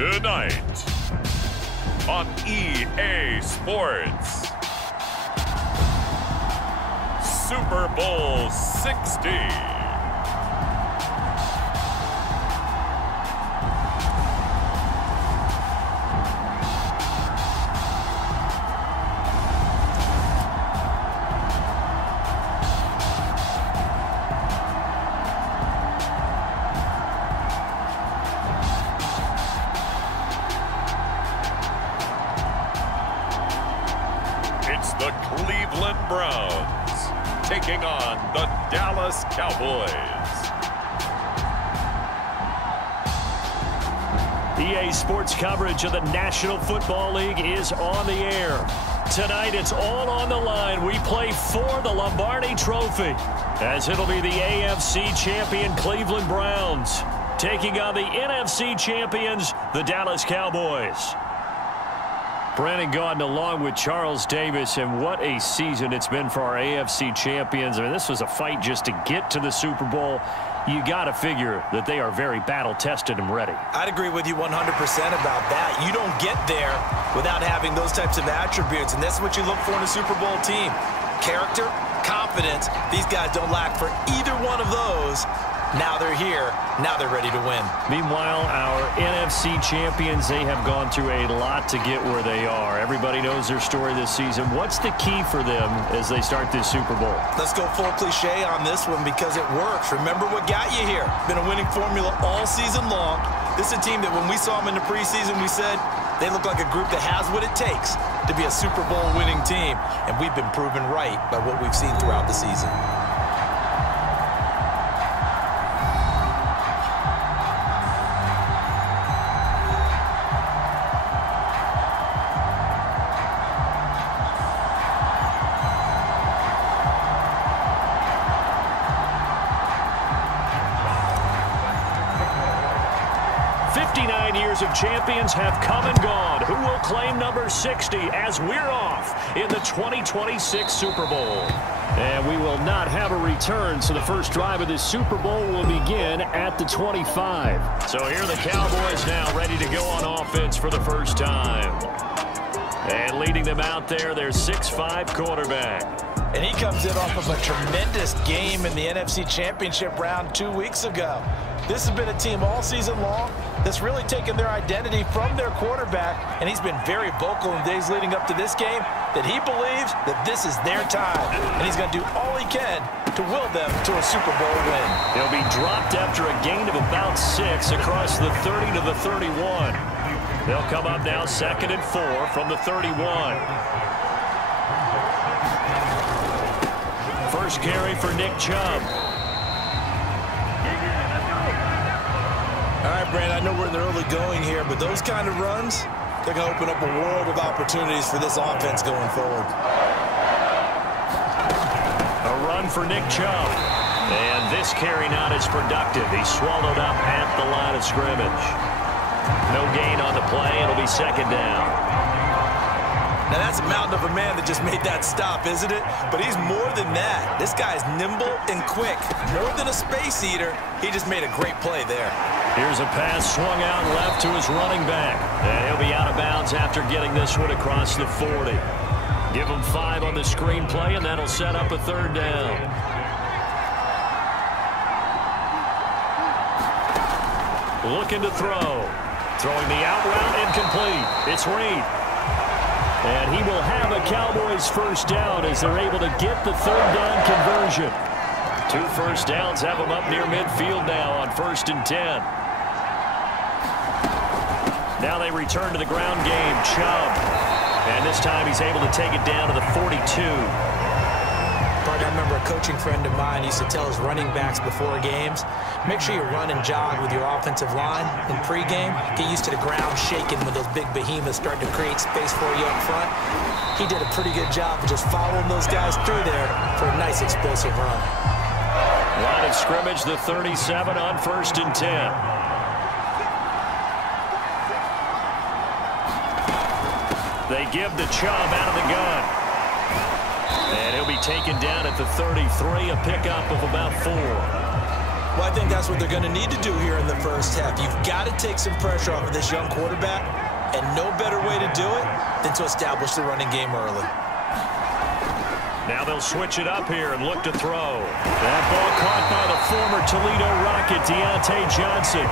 Tonight on EA Sports, Super Bowl 60. It's the Cleveland Browns taking on the Dallas Cowboys. EA Sports coverage of the National Football League is on the air. Tonight, it's all on the line. We play for the Lombardi Trophy, as it'll be the AFC champion Cleveland Browns taking on the NFC champions, the Dallas Cowboys. Brandon Gaudin along with Charles Davis, and what a season it's been for our AFC champions. I mean, this was a fight just to get to the Super Bowl. You got to figure that they are very battle-tested and ready. I'd agree with you 100% about that. You don't get there without having those types of attributes, and that's what you look for in a Super Bowl team. Character, confidence. These guys don't lack for either one of those. Now they're here. Now they're ready to win. Meanwhile, our NFC champions, they have gone through a lot to get where they are. Everybody knows their story this season. What's the key for them as they start this Super Bowl? Let's go full cliche on this one because it works. Remember what got you here. Been a winning formula all season long. This is a team that when we saw them in the preseason, we said they look like a group that has what it takes to be a Super Bowl winning team. And we've been proven right by what we've seen throughout the season. 59 years of champions have come and gone. Who will claim number 60 as we're off in the 2026 Super Bowl? And we will not have a return, so the first drive of this Super Bowl will begin at the 25. So here are the Cowboys now ready to go on offense for the first time. And leading them out there, their 6'5" quarterback. And he comes in off of a tremendous game in the NFC Championship round 2 weeks ago. This has been a team all season long that's really taken their identity from their quarterback, and he's been very vocal in days leading up to this game that he believes that this is their time, and he's going to do all he can to will them to a Super Bowl win. He'll be dropped after a gain of about 6 across the 30 to the 31. They'll come up now 2nd and 4 from the 31. First carry for Nick Chubb. All right, Brandon, I know we're in the early going here, but those kind of runs, they're going to open up a world of opportunities for this offense going forward. A run for Nick Chubb. And this carry not as productive. He's swallowed up at the line of scrimmage. No gain on the play. It'll be 2nd down. Now, that's a mountain of a man that just made that stop, isn't it? But he's more than that. This guy's nimble and quick. More than a space eater, he just made a great play there. Here's a pass swung out left to his running back. And he'll be out of bounds after getting this one across the 40. Give him 5 on the screen play, and that'll set up a 3rd down. Looking to throw. Throwing the out route incomplete. It's Reed. And he will have a Cowboys first down as they're able to get the 3rd down conversion. 2 first downs have them up near midfield now on 1st and 10. Now they return to the ground game. Chubb. And this time he's able to take it down to the 42. I remember a coaching friend of mine used to tell his running backs before games, make sure you run and jog with your offensive line in pregame. Get used to the ground shaking when those big behemoths start to create space for you up front. He did a pretty good job of just following those guys through there for a nice explosive run. Line of scrimmage, the 37 on 1st and 10. They give the Chubb out of the gun. And he'll be taken down at the 33, a pickup of about 4. Well, I think that's what they're going to need to do here in the first half. You've got to take some pressure off of this young quarterback, and no better way to do it than to establish the running game early. Now they'll switch it up here and look to throw. That ball caught by the former Toledo Rocket, Deontay Johnson.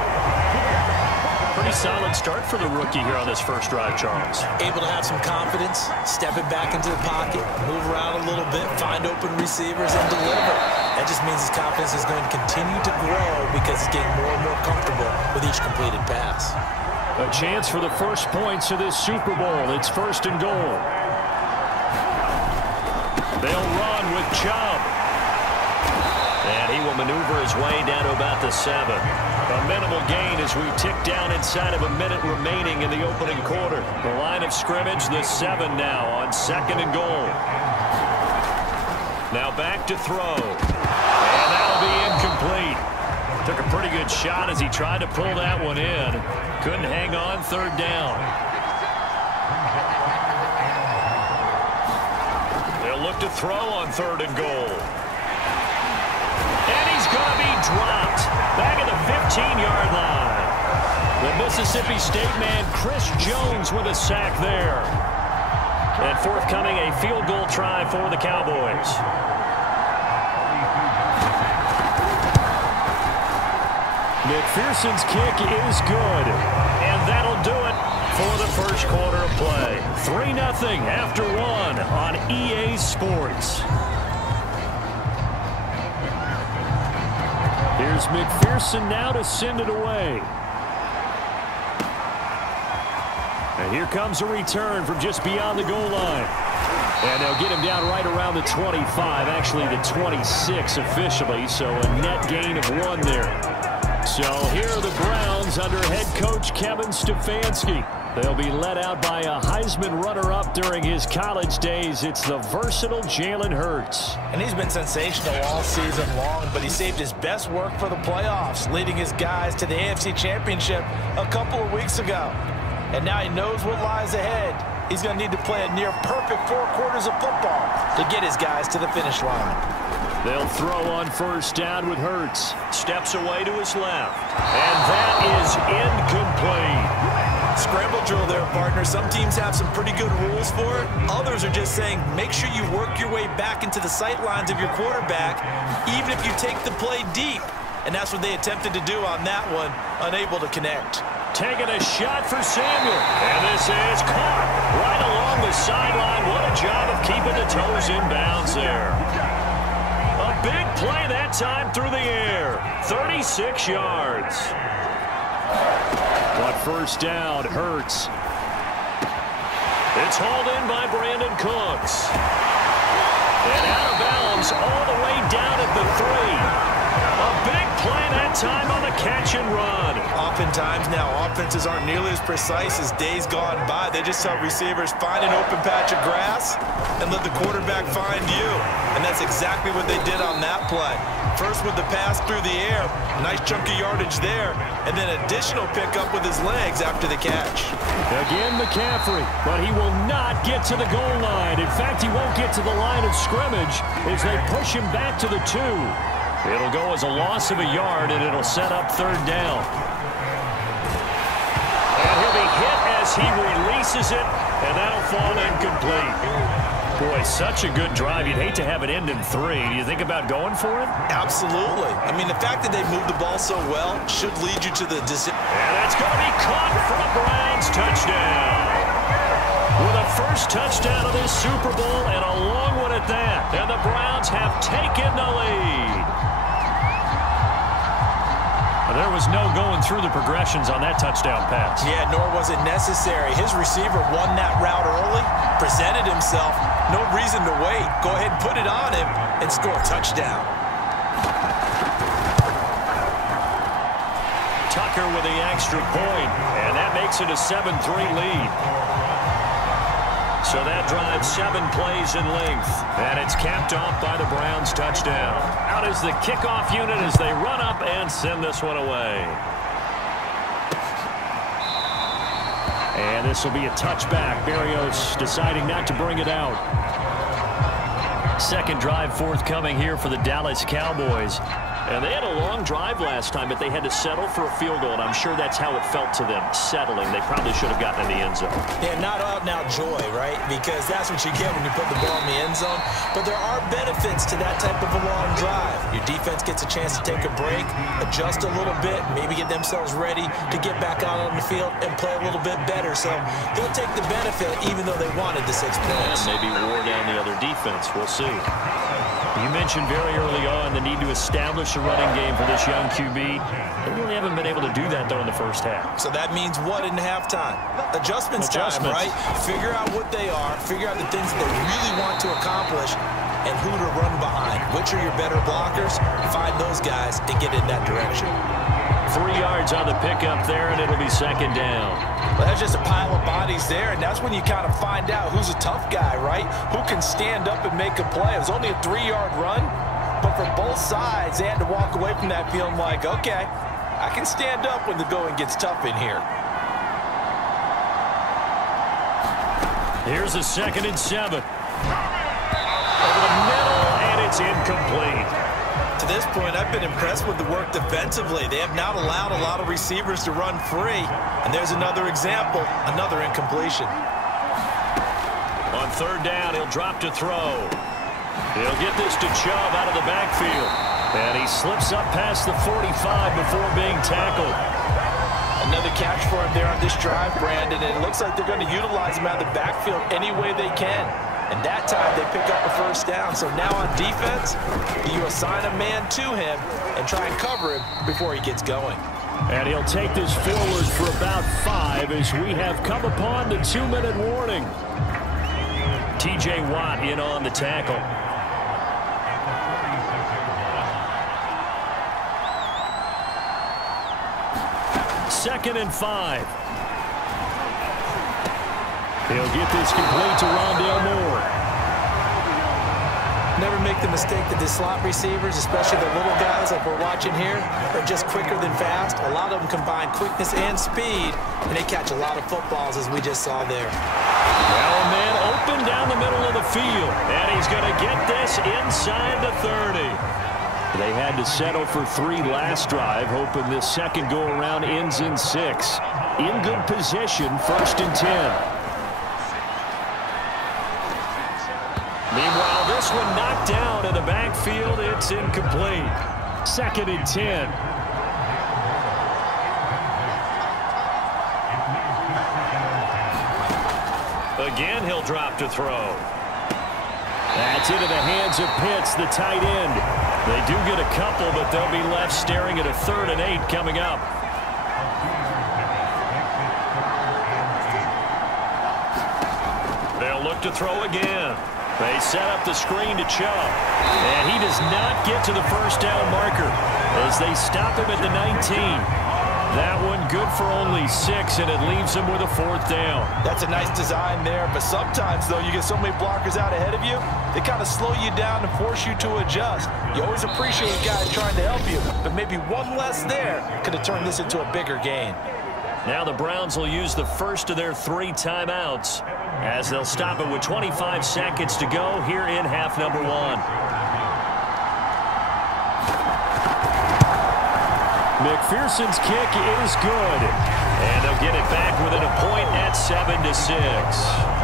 Pretty solid start for the rookie here on this first drive, Charles. Able to have some confidence, stepping back into the pocket, move around a little bit, find open receivers, and deliver. That just means his confidence is going to continue to grow because he's getting more and more comfortable with each completed pass. A chance for the first points of this Super Bowl. It's 1st and goal. They'll run with Chubb. And he will maneuver his way down to about the 7. A minimal gain as we tick down inside of a minute remaining in the opening quarter. The line of scrimmage, the 7 now on 2nd and goal. Now back to throw. And that'll be incomplete. Took a pretty good shot as he tried to pull that one in. Couldn't hang on 3rd down. They'll look to throw on 3rd and goal. And he's going to be dropped back at the 15-yard line. The Mississippi State man, Chris Jones, with a sack there. And forthcoming, a field goal try for the Cowboys. McPherson's kick is good. And that'll do it for the first quarter of play. 3-0 after 1 on EA Sports. Here's McPherson now to send it away. And here comes a return from just beyond the goal line. And they'll get him down right around the 25, actually the 26 officially, so a net gain of 1 there. So here are the Browns under head coach Kevin Stefanski. They'll be led out by a Heisman runner-up during his college days. It's the versatile Jalen Hurts. And he's been sensational all season long, but he saved his best work for the playoffs, leading his guys to the AFC Championship a couple of weeks ago. And now he knows what lies ahead. He's going to need to play a near-perfect 4 quarters of football to get his guys to the finish line. They'll throw on 1st down with Hurts. Steps away to his left. And that is incomplete. Scramble drill there, partner. Some teams have some pretty good rules for it. Others are just saying make sure you work your way back into the sight lines of your quarterback, even if you take the play deep. And that's what they attempted to do on that one, unable to connect. Taking a shot for Samuel. And this is caught right along the sideline. What a job of keeping the toes in bounds there. A big play that time through the air. 36 yards. But 1st down, Hurts. It's hauled in by Brandon Cooks. And out of bounds all the way down at the 3. A big play that time on the catch and run. Oftentimes now, offenses aren't nearly as precise as days gone by. They just tell receivers, find an open patch of grass and let the quarterback find you. And that's exactly what they did on that play. First with the pass through the air, nice chunk of yardage there, and then additional pickup with his legs after the catch. Again, McCaffrey, but he will not get to the goal line. In fact, he won't get to the line of scrimmage as they push him back to the 2. It'll go as a loss of a yard, and it'll set up 3rd down. And he'll be hit as he releases it, and that'll fall incomplete. Boy, such a good drive. You'd hate to have it end in 3. Do you think about going for it? Absolutely. I mean, the fact that they moved the ball so well should lead you to the decision. And that's going to be caught for a Browns touchdown. With a first touchdown of this Super Bowl and a long one at that. And the Browns have taken the lead. There was no going through the progressions on that touchdown pass. Yeah, nor was it necessary. His receiver won that route early, presented himself. No reason to wait. Go ahead and put it on him and score a touchdown. Tucker with the extra point, and that makes it a 7-3 lead. So that drives 7 plays in length, and it's capped off by the Browns' touchdown. Out is the kickoff unit as they run up and send this one away. And this will be a touchback. Berrios deciding not to bring it out. Second drive forthcoming here for the Dallas Cowboys. And they had a long drive last time, but they had to settle for a field goal, and I'm sure that's how it felt to them, settling. They probably should have gotten in the end zone. Yeah, not out-and-out joy, right? Because that's what you get when you put the ball in the end zone. But there are benefits to that type of a long drive. Your defense gets a chance to take a break, adjust a little bit, maybe get themselves ready to get back out on the field and play a little bit better. So they'll take the benefit even though they wanted the 6 points. And maybe wore down the other defense. We'll see. You mentioned very early on the need to establish a running game for this young QB. They really haven't been able to do that, though, in the first half. So that means what in halftime? Adjustments time, right? Figure out what they are, figure out the things that they really want to accomplish, and who to run behind. Which are your better blockers? Find those guys and get in that direction. 3 yards on the pickup there, and it'll be second down. Well, that's just a pile of bodies there, and that's when you kind of find out who's a tough guy, right? Who can stand up and make a play. It was only a 3-yard run, but for both sides, they had to walk away from that feeling like, okay, I can stand up when the going gets tough in here. Here's a 2nd and 7. Over the middle, and it's incomplete. To this point, I've been impressed with the work defensively. They have not allowed a lot of receivers to run free. And there's another example, another incompletion. On 3rd down, he'll drop to throw. He'll get this to Chubb out of the backfield. And he slips up past the 45 before being tackled. Another catch for him there on this drive, Brandon. And it looks like they're going to utilize him out of the backfield any way they can. And that time, they pick up a 1st down. So now on defense, you assign a man to him and try and cover him before he gets going. And he'll take this forward for about 5 as we have come upon the 2-minute warning. T.J. Watt in on the tackle. Second and 5. He'll get this complete to Rondale Moore. Never make the mistake that the slot receivers, especially the little guys like we're watching here, are just quicker than fast. A lot of them combine quickness and speed, and they catch a lot of footballs, as we just saw there. Well, a man open down the middle of the field, and he's going to get this inside the 30. They had to settle for 3 last drive, hoping this second go-around ends in 6. In good position, 1st and 10. Meanwhile, this one knocked down in the backfield. It's incomplete. 2nd and 10. Again, he'll drop to throw. That's into the hands of Pitts, the tight end. They do get a couple, but they'll be left staring at a 3rd and 8 coming up. They'll look to throw again. They set up the screen to Chubb, and he does not get to the 1st down marker as they stop him at the 19. That one good for only 6, and it leaves him with a 4th down. That's a nice design there, but sometimes, though, you get so many blockers out ahead of you, they kind of slow you down and force you to adjust. You always appreciate guys trying to help you, but maybe one less there could have turned this into a bigger gain. Now the Browns will use the first of their 3 timeouts as they'll stop it with 25 seconds to go here in half number 1. McPherson's kick is good, and they'll get it back within a point at 7-6.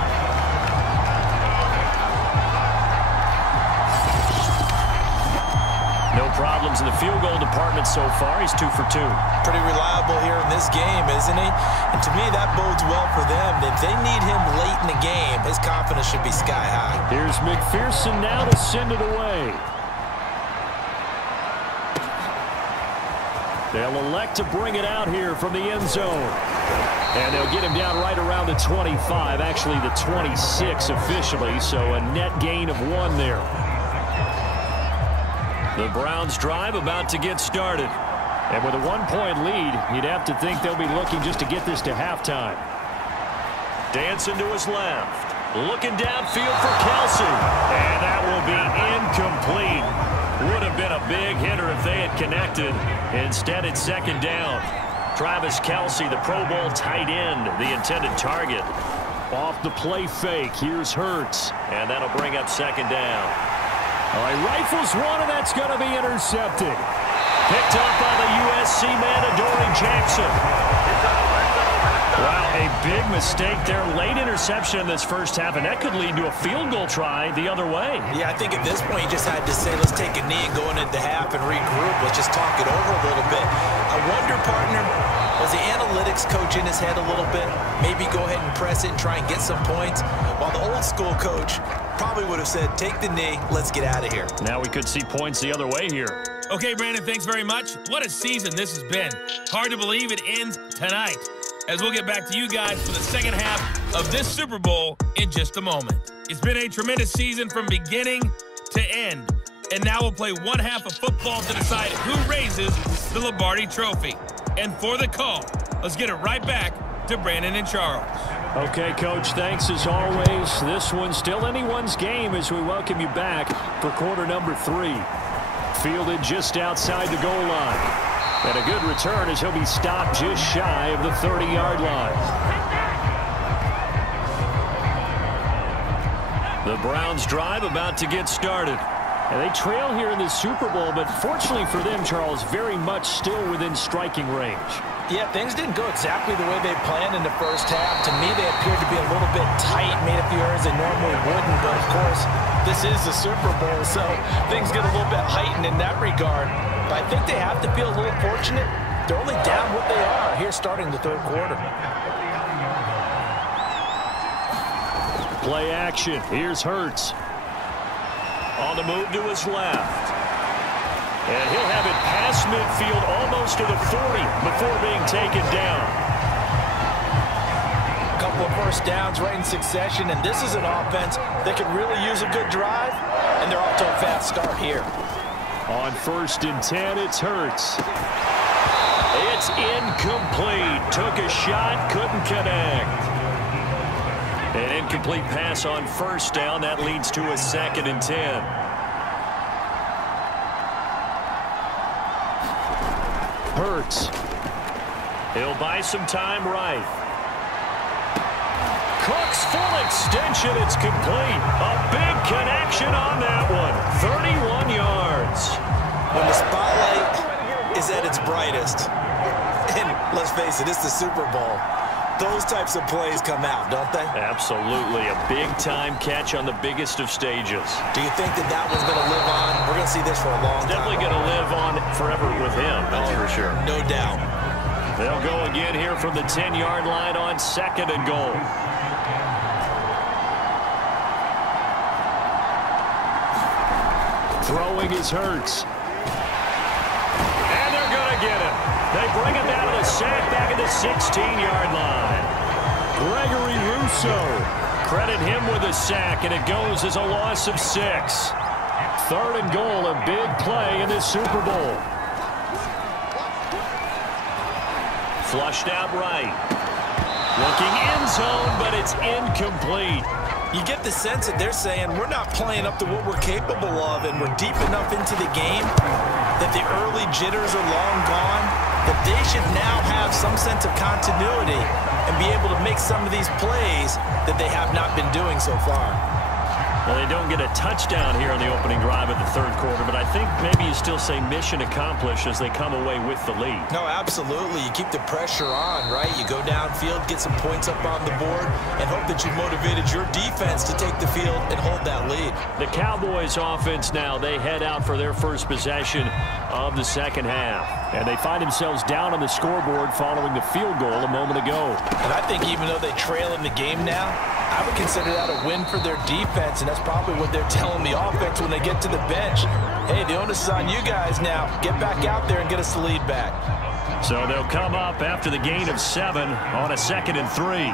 No problems in the field goal department so far. He's 2 for 2. Pretty reliable here in this game, isn't he? And to me, that bodes well for them. If they need him late in the game, his confidence should be sky high. Here's McPherson now to send it away. They'll elect to bring it out here from the end zone. And they'll get him down right around the 25, actually the 26 officially, so a net gain of 1 there. The Browns drive about to get started. And with a 1-point lead, you'd have to think they'll be looking just to get this to halftime. Dancing to his left. Looking downfield for Kelce. And that will be incomplete. Would have been a big hitter if they had connected. Instead, it's 2nd down. Travis Kelce, the Pro Bowl tight end, the intended target. Off the play fake, here's Hurts. And that'll bring up 2nd down. All right, rifles one, and that's going to be intercepted. Picked up by the USC man, Adoree Jackson. Wow, a big mistake there. Late interception in this first half, and that could lead to a field goal try the other way. Yeah, I think at this point you just had to say, let's take a knee and go into half and regroup. Let's just talk it over a little bit. I wonder, partner, was the analytics coach in his head a little bit? Maybe go ahead and press it and try and get some points? While the old school coach probably would have said, take the knee, let's get out of here. Now we could see points the other way here. Okay, Brandon, thanks very much. What a season this has been. Hard to believe it ends tonight, as we'll get back to you guys for the second half of this Super Bowl in just a moment. It's been a tremendous season from beginning to end, and now we'll play one half of football to decide who raises the Lombardi Trophy. And for the call, let's get it right back to Brandon and Charles. Okay, Coach, thanks as always. This one's still anyone's game as we welcome you back for quarter number 3. Fielded just outside the goal line. And a good return as he'll be stopped just shy of the 30-yard line. The Browns drive about to get started. And they trail here in the Super Bowl, but fortunately for them, Charles, very much still within striking range. Yeah, things didn't go exactly the way they planned in the first half. To me, they appeared to be a little bit tight, made a few errors they normally wouldn't. But, of course, this is the Super Bowl, so things get a little bit heightened in that regard. But I think they have to feel a little fortunate. They're only down what they are here starting the third quarter. Play action. Here's Hurts. On the move to his left. And he'll have it past midfield almost to the 40 before being taken down. A couple of first downs right in succession, and this is an offense that could really use a good drive, and they're off to a fast start here. On 1st and 10, it's Hurts. It's incomplete. Took a shot, couldn't connect. An incomplete pass on 1st down. That leads to a 2nd and 10. Hurts. He'll buy some time right. Cook's full extension. It's complete. A big connection on that one. 31 yards. When the spotlight is at its brightest, and let's face it, it's the Super Bowl, those types of plays come out, don't they? Absolutely. A big-time catch on the biggest of stages. Do you think that that one's going to live on? We're going to see this for a long time. Definitely going to live on forever with him, that's for sure. No doubt. They'll go again here from the 10-yard line on 2nd and goal. Throwing is Hurts. And they're going to get him. They bring him down to the sack back at the 16-yard line. Gregory Rousseau. Credit him with a sack, and it goes as a loss of 6. 3rd and goal, a big play in this Super Bowl. Flushed out right. Looking end zone, but it's incomplete. You get the sense that they're saying we're not playing up to what we're capable of, and we're deep enough into the game that the early jitters are long gone, that they should now have some sense of continuity and be able to make some of these plays that they have not been doing so far. Well, they don't get a touchdown here on the opening drive of the 3rd quarter, but I think maybe you still say mission accomplished as they come away with the lead. No, absolutely. You keep the pressure on, right? You go downfield, get some points up on the board, and hope that you motivated your defense to take the field and hold that lead. The Cowboys offense now, they head out for their first possession of the second half. And they find themselves down on the scoreboard following the field goal a moment ago. And I think even though they trail in the game now, I would consider that a win for their defense, and that's probably what they're telling the offense when they get to the bench. Hey, the onus is on you guys now. Get back out there and get us the lead back. So they'll come up after the gain of 7 on a 2nd and 3.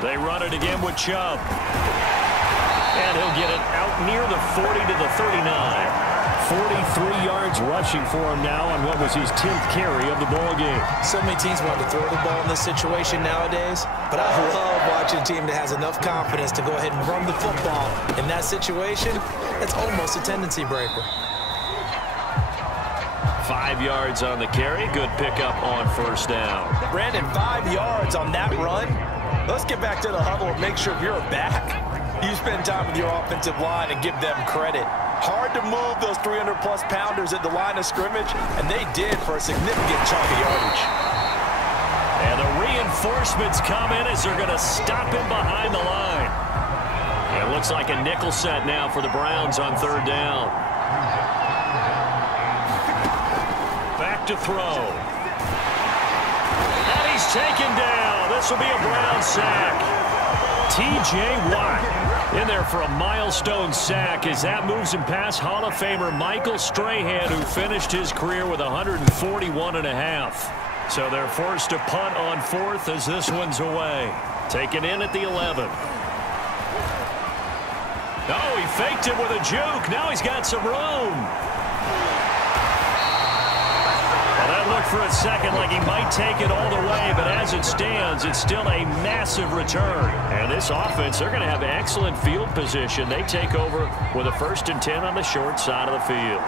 They run it again with Chubb. And he'll get it out near the 40 to the 39. 43 yards rushing for him now on what was his 10th carry of the ball game. So many teams want to throw the ball in this situation nowadays, but I love watching a team that has enough confidence to go ahead and run the football. In that situation, that's almost a tendency breaker. 5 yards on the carry. Good pickup on 1st down. Brandon, 5 yards on that run. Let's get back to the huddle and make sure you're back. You spend time with your offensive line and give them credit. Hard to move those 300-plus pounders at the line of scrimmage, and they did for a significant chunk of yardage. And the reinforcements come in as they're going to stop him behind the line. It looks like a nickel set now for the Browns on third down. Back to throw. And he's taken down. This will be a Brown sack. T.J. Watt in there for a milestone sack as that moves him past Hall of Famer Michael Strahan, who finished his career with 141.5. So they're forced to punt on fourth as this one's away. Taken in at the 11. Oh, he faked it with a juke. Now he's got some room. Well, that looked for a second like he might take it all the way, but as it stands, it's still a massive return. And this offense, they're going to have excellent field position. They take over with a 1st and 10 on the short side of the field.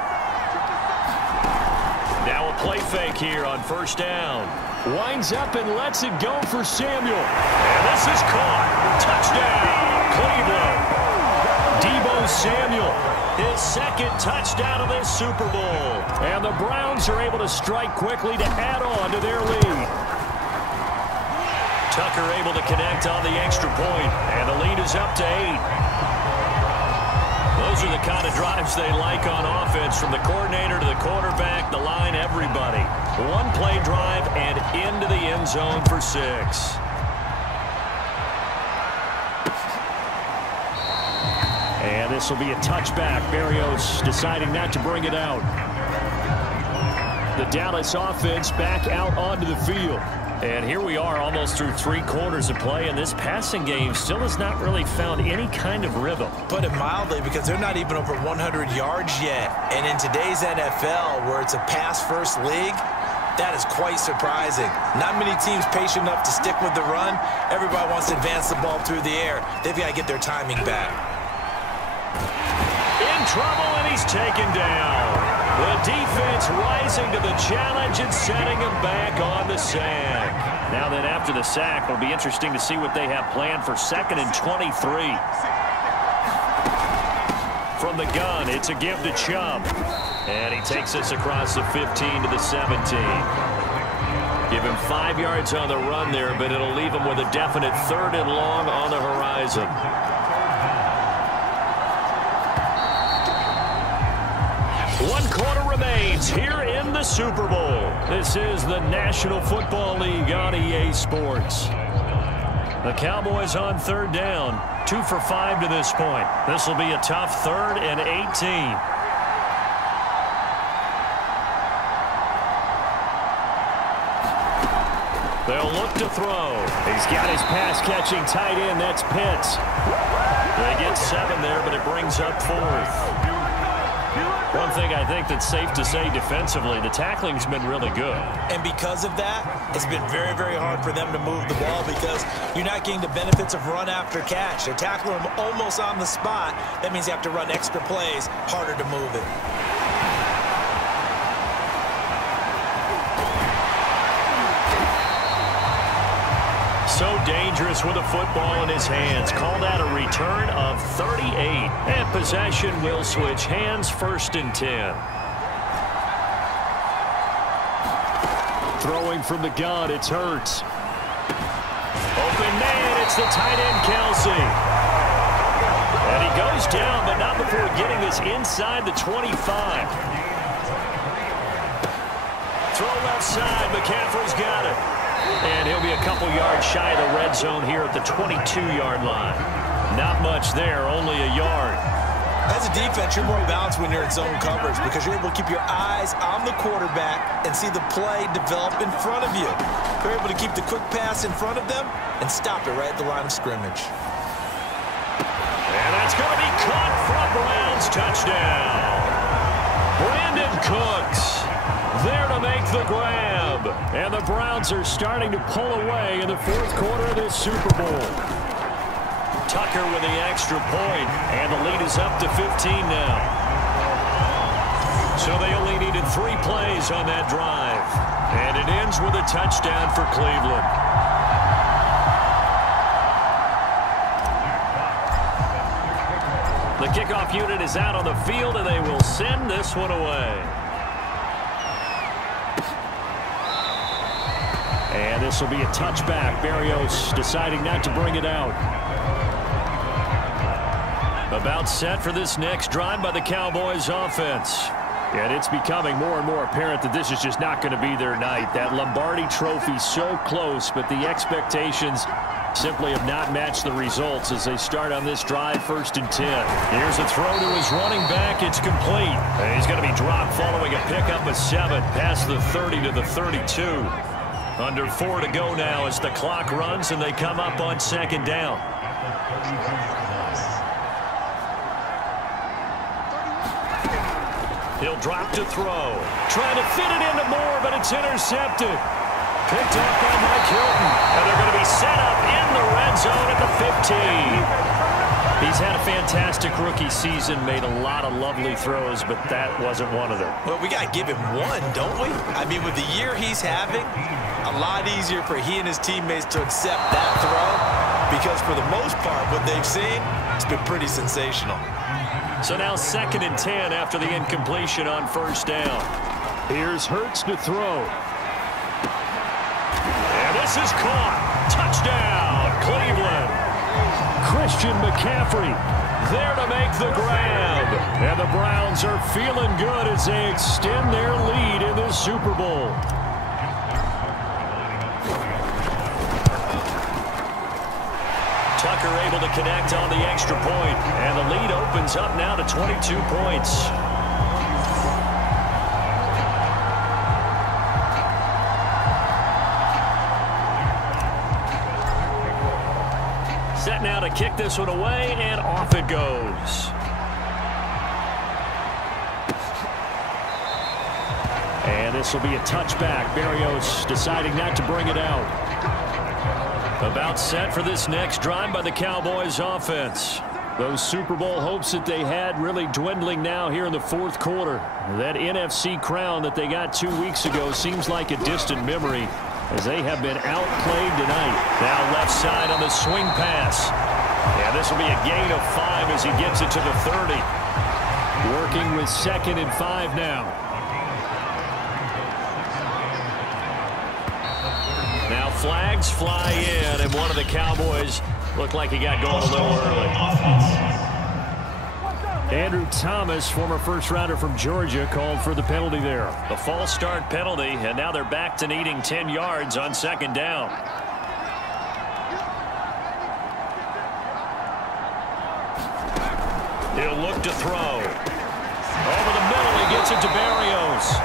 Now a play fake here on first down. Winds up and lets it go for Samuel. And this is caught. Touchdown, Cleveland. Deebo Samuel, his 2nd touchdown of this Super Bowl. And the Browns are able to strike quickly to add on to their lead. Tucker able to connect on the extra point, and the lead is up to 8. Those are the kind of drives they like on offense, from the coordinator to the quarterback, the line, everybody. One play drive and into the end zone for 6. And this will be a touchback. Berrios deciding not to bring it out. The Dallas offense back out onto the field. And here we are almost through 3 quarters of play, and this passing game still has not really found any kind of rhythm. Put it mildly, because they're not even over 100 yards yet. And in today's NFL, where it's a pass-first league, that is quite surprising. Not many teams patient enough to stick with the run. Everybody wants to advance the ball through the air. They've got to get their timing back. In trouble, and he's taken down. The defense rising to the challenge and setting him back on the sack. Now then, after the sack, it'll be interesting to see what they have planned for 2nd and 23. From the gun, it's a give to Chubb. And he takes us across the 15 to the 17. Give him 5 yards on the run there, but it'll leave him with a definite 3rd and long on the horizon. One quarter remains here in the Super Bowl. This is the National Football League on EA Sports. The Cowboys on third down, 2 for 5 to this point. This will be a tough 3rd and 18. They'll look to throw. He's got his pass-catching tight end. That's Pitts. They get 7 there, but it brings up 4th. One thing I think that's safe to say defensively, the tackling's been really good. And because of that, it's been very, very hard for them to move the ball, because you're not getting the benefits of run after catch. They're tackling them almost on the spot. That means you have to run extra plays, harder to move it. So dangerous with a football in his hands. Call that a return of 38. And possession will switch hands, 1st and 10. Throwing from the gun, it's Hurts. Open man, it's the tight end, Kelsey. And he goes down, but not before getting this inside the 25. Throw left side, McCaffrey's got it. And he'll be a couple yards shy of the red zone here at the 22-yard line. Not much there, only a yard. As a defense, you're more balanced when you're in zone coverage, because you're able to keep your eyes on the quarterback and see the play develop in front of you. You're able to keep the quick pass in front of them and stop it right at the line of scrimmage. And that's going to be caught from Browns. Touchdown. Brandon Cooks there to make the grab. And the Browns are starting to pull away in the 4th quarter of this Super Bowl. Tucker with the extra point, and the lead is up to 15 now. So they only needed 3 plays on that drive. And it ends with a touchdown for Cleveland. the kickoff unit is out on the field, and they will send this one away. And this will be a touchback. Berrios deciding not to bring it out. About set for this next drive by the Cowboys offense. And it's becoming more and more apparent that this is just not going to be their night. That Lombardi Trophy so close, but the expectations simply have not matched the results as they start on this drive, 1st and 10. Here's a throw to his running back. It's complete. And he's going to be dropped following a pickup of 7 past the 30 to the 32. Under 4 to go now as the clock runs and they come up on 2nd down. He'll drop to throw. Trying to fit it into Moore, but it's intercepted. Picked up by Mike Hilton. And they're going to be set up in the red zone at the 15. He's had a fantastic rookie season, made a lot of lovely throws, but that wasn't one of them. Well, we got to give him one, don't we? I mean, with the year he's having, a lot easier for he and his teammates to accept that throw because for the most part, what they've seen, it's been pretty sensational. So now 2nd and 10 after the incompletion on 1st down. Here's Hurts to throw. And this is caught. Touchdown, Cleveland. Christian McCaffrey there to make the grab. And the Browns are feeling good as they extend their lead in this Super Bowl. Tucker able to connect on the extra point, and the lead opens up now to 22 points. Set now to kick this one away, and off it goes. And this will be a touchback. Berrios deciding not to bring it out. About set for this next drive by the Cowboys offense. Those Super Bowl hopes that they had really dwindling now here in the 4th quarter. That NFC crown that they got 2 weeks ago seems like a distant memory as they have been outplayed tonight. Now left side on the swing pass. Yeah, this will be a gain of 5 as he gets it to the 30. Working with 2nd and 5 now. Now flags fly in, and one of the Cowboys looked like he got going a little early. Andrew Thomas, former first-rounder from Georgia, called for the penalty there. A false start penalty, and now they're back to needing 10 yards on 2nd down. He'll look to throw. Over the middle, he gets it to Berrios.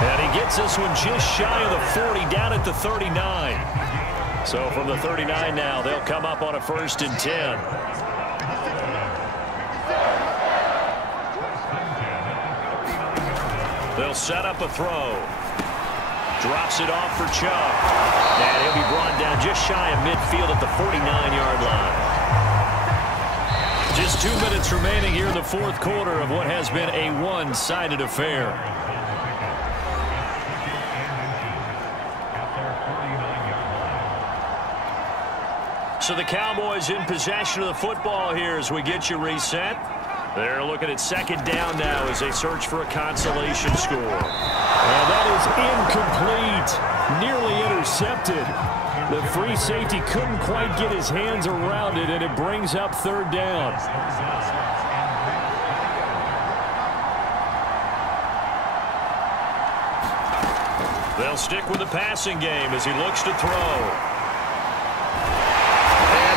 And he gets this one just shy of the 40, down at the 39. So from the 39 now, they'll come up on a 1st and 10. They'll set up a throw. Drops it off for Chubb. And he'll be brought down just shy of midfield at the 49-yard line. Just 2 minutes remaining here in the 4th quarter of what has been a one-sided affair. So the Cowboys in possession of the football here as we get you reset. They're looking at 2nd down now as they search for a consolation score. And that is incomplete. Nearly intercepted. The free safety couldn't quite get his hands around it, and it brings up 3rd down. They'll stick with the passing game as he looks to throw.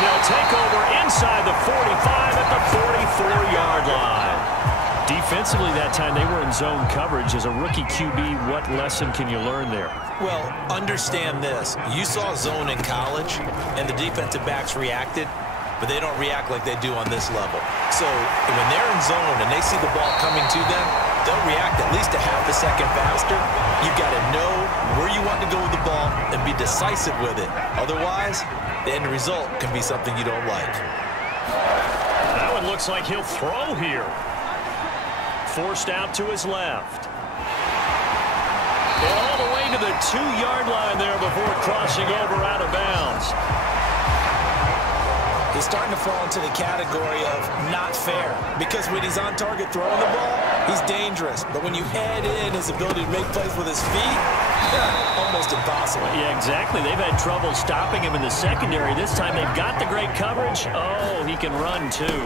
They'll take over inside the 45 at the 44-yard line. Defensively that time, they were in zone coverage. As a rookie QB, what lesson can you learn there? Well, understand this. You saw zone in college, and the defensive backs reacted, but they don't react like they do on this level. So when they're in zone and they see the ball coming to them, they'll react at least a half a second faster. You've got to know where you want to go with the ball and be decisive with it. Otherwise, the end result can be something you don't like. That one looks like he'll throw here. Forced out to his left. And all the way to the 2-yard line there before crossing over out of bounds. is starting to fall into the category of not fair. Because when he's on target throwing the ball, he's dangerous. But when you add in his ability to make plays with his feet, almost impossible. Yeah, exactly. They've had trouble stopping him in the secondary. This time they've got the great coverage. Oh, he can run too.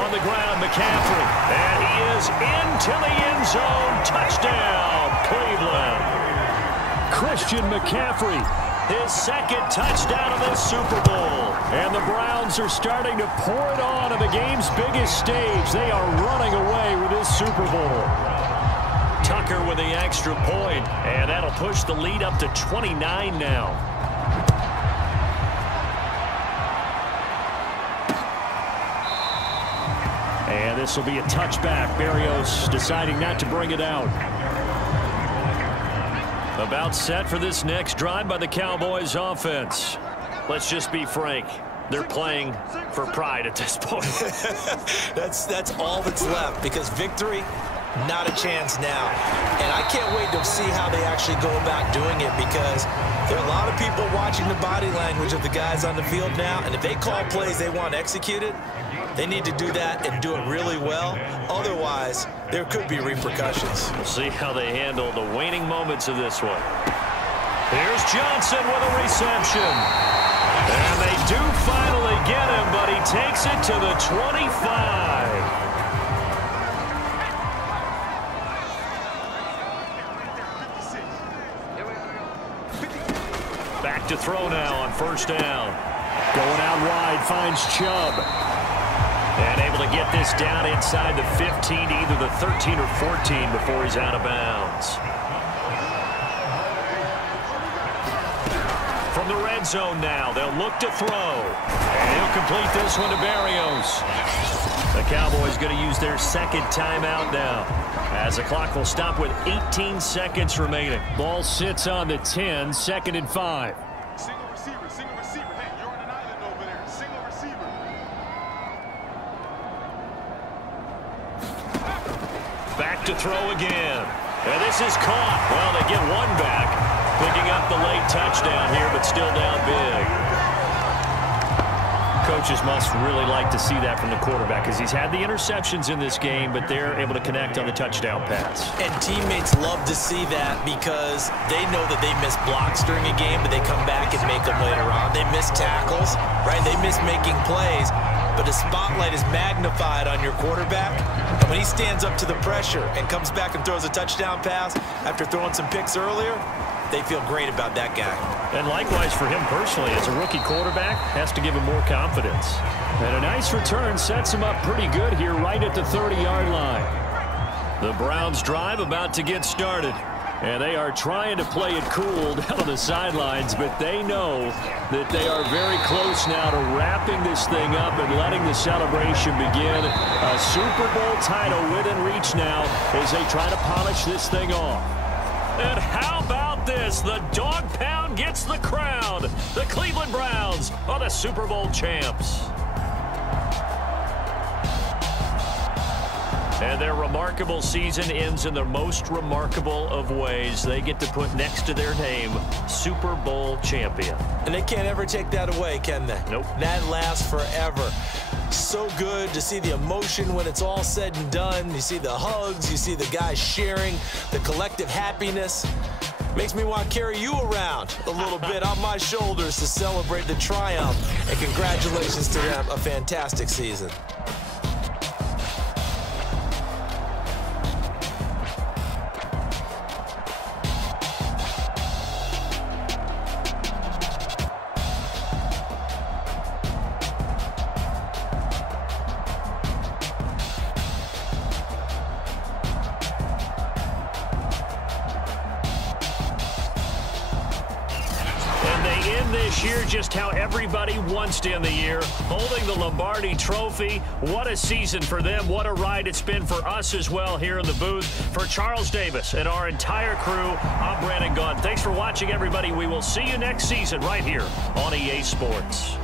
On the ground, McCaffrey. And he is into the end zone. Touchdown, Cleveland. Christian McCaffrey, his second touchdown of this Super Bowl. And the Browns are starting to pour it on the game's biggest stage. They are running away with this Super Bowl. Tucker with the extra point, and that'll push the lead up to 29 now. And this will be a touchback. Berrios deciding not to bring it out. About set for this next drive by the Cowboys offense. Let's just be frank. They're playing for pride at this point. That's all that's left, because victory, not a chance now. And I can't wait to see how they actually go about doing it, because there are a lot of people watching the body language of the guys on the field now, and if they call plays they want executed, they need to do that and do it really well. Otherwise, there could be repercussions. We'll see how they handle the waning moments of this one. Here's Johnson with a reception. And they do finally get him, but he takes it to the 25. Back to throw now on first down. Going out wide, finds Chubb. And able to get this down inside the 15 to either the 13 or 14 before he's out of bounds. From the red zone now, they'll look to throw. And he'll complete this one to Berrios. The Cowboys going to use their second timeout now, as the clock will stop with 18 seconds remaining. Ball sits on the 10, 2nd and 5. Single receiver, single receiver. Hey, you're on an island over there. Single receiver. Back to throw again. And this is caught. Well, they get one back. Picking up the late touchdown here, but still down big. Coaches must really like to see that from the quarterback, because he's had the interceptions in this game, but they're able to connect on the touchdown pass. And teammates love to see that, because they know that they miss blocks during a game, but they come back and make them later on. They miss tackles, right? They miss making plays, but the spotlight is magnified on your quarterback. And when he stands up to the pressure and comes back and throws a touchdown pass after throwing some picks earlier, they feel great about that guy. And likewise for him personally, as a rookie quarterback, has to give him more confidence. And a nice return sets him up pretty good here right at the 30-yard line. The Browns drive about to get started. And they are trying to play it cool down on the sidelines, but they know that they are very close now to wrapping this thing up and letting the celebration begin. A Super Bowl title within reach now as they try to polish this thing off. And how about this? The dog pound gets the crown. The Cleveland Browns are the Super Bowl champs. And their remarkable season ends in the most remarkable of ways. They get to put next to their name, Super Bowl champion. And they can't ever take that away, can they? Nope. That lasts forever. So good to see the emotion when it's all said and done. You see the hugs, you see the guys sharing, the collective happiness. Makes me want to carry you around a little bit on my shoulders to celebrate the triumph. And congratulations to them, a fantastic season. This year, just how everybody wants to end the year, holding the Lombardi Trophy. What a season for them. What a ride it's been for us as well here in the booth. For Charles Davis and our entire crew, I'm Brandon Gaudin. Thanks for watching, everybody. We will see you next season right here on EA Sports.